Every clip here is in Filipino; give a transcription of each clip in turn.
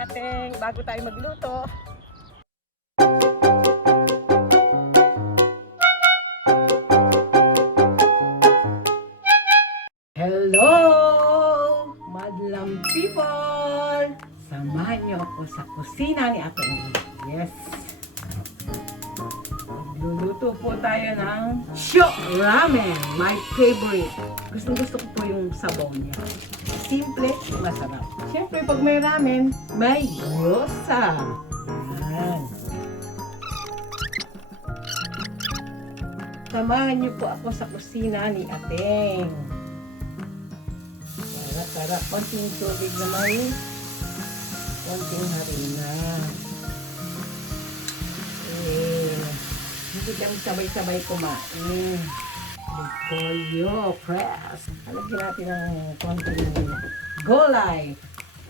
Ateng bago tayo magluto. Hello, madlang people! Samahan niyo ako sa kusina ni Ateng. Yes! Magluluto po tayo ng Sho Ramen, my favorite. Gusto ko po yung sabaw niya. Simple, masarap. Siyempre, pag may ramen, may gyoza. Yan. Samahan niyo po ako sa kusina ni Ateng. Tara, konting tubig na may konting harina. Hindi kami sabay-sabay kumain. Repolyo, press. Halagyan natin ng konting gulay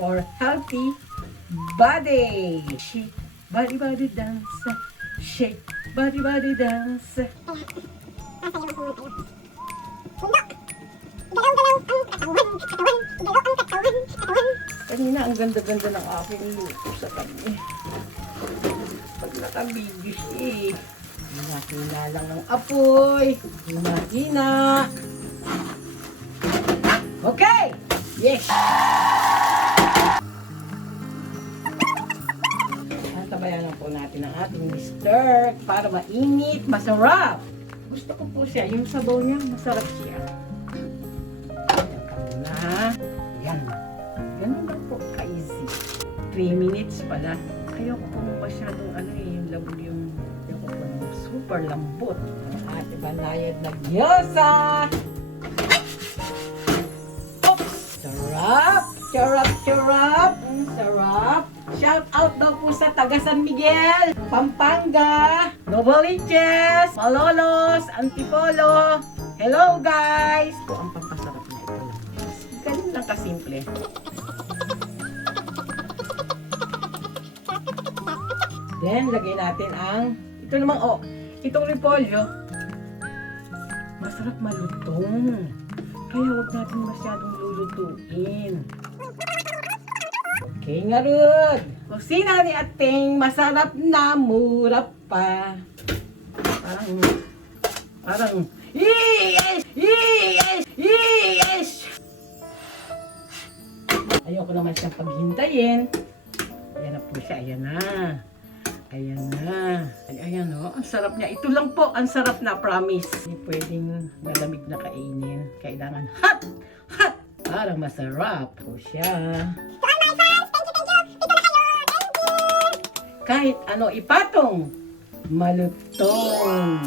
for healthy body. Shake, body dance. Shake, body dance. Kanina ang ganda-ganda ng aking luto sa tabi. Pag nakabigis eh. Hina lang ng apoy. Hina. Okay! Yes! Tabayan lang po natin ang ating stir para mainit, masarap. Gusto ko po siya. Yung sabaw niya, masarap siya. Yan. Ganun lang po, ka-easy. 3 minutes pala. Ayoko po masyadong yung labog yung super lambot. Ang ating banayad na gyoza! Oops! Sarap! Sarap! Sarap! Shout out daw po sa taga San Miguel, Pampanga, Novaliches, Malolos, Antipolo. Hello guys! Ito ang pampasarap na ito. Ganun lang kasimple. Then, lagay natin ang, ito naman, itong repolyo, masarap malutong. Kaya huwag natin masyadong lulutuin. Okay nga Rud. Kusina ni Ateng, masarap na, mura pa. Parang, yes! Ayoko naman siyang paghintayin. Ayan na po siya, ayan na. Ayan o, ang sarap niya. Ito lang po, ang sarap na, promise. Hindi pwedeng malamig na kainin. Kailangan hot! Parang masarap po siya. Kahit ano ipatong, malutong.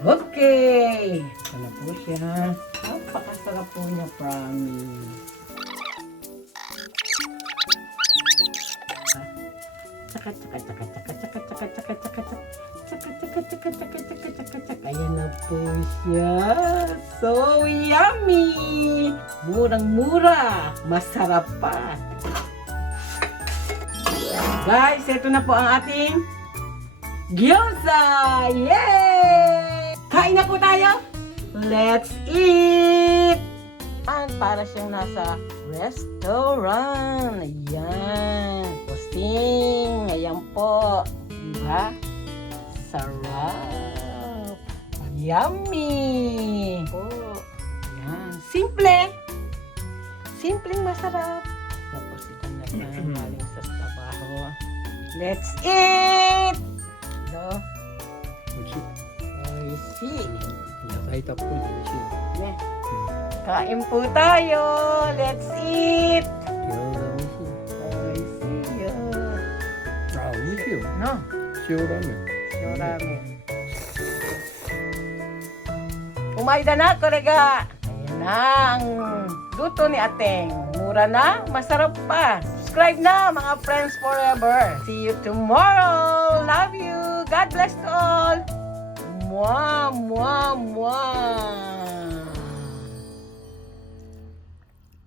Okay! Ito na po siya. Napakasarap po niya, promise. Ayan na po siya. So yummy! Murang-mura. Masarap pa. Guys, ito na po ang ating gyoza! Yay! Kain na po tayo! Let's eat! Para siyang nasa restaurant. Ayan. Posting. Ayan po. Diba? Sarap. Yummy. Po. Ayan. Simple. Simpleng masarap. Tapos ito na galing sa trabaho. Let's eat! No? Oishi. Yasai tappuri oishii. Yeah. Kain po tayo. Let's eat. Gyoza oishii. Oishi yun. Oishii yo. No? Shio ramen. Shio ramen. Umaida na, kolega. Ayan na ang luto ni Ateng. Mura na, masarap pa. Subscribe na, mga friends forever. See you tomorrow. Love you. God bless to all. Mwah, mwah, mwah.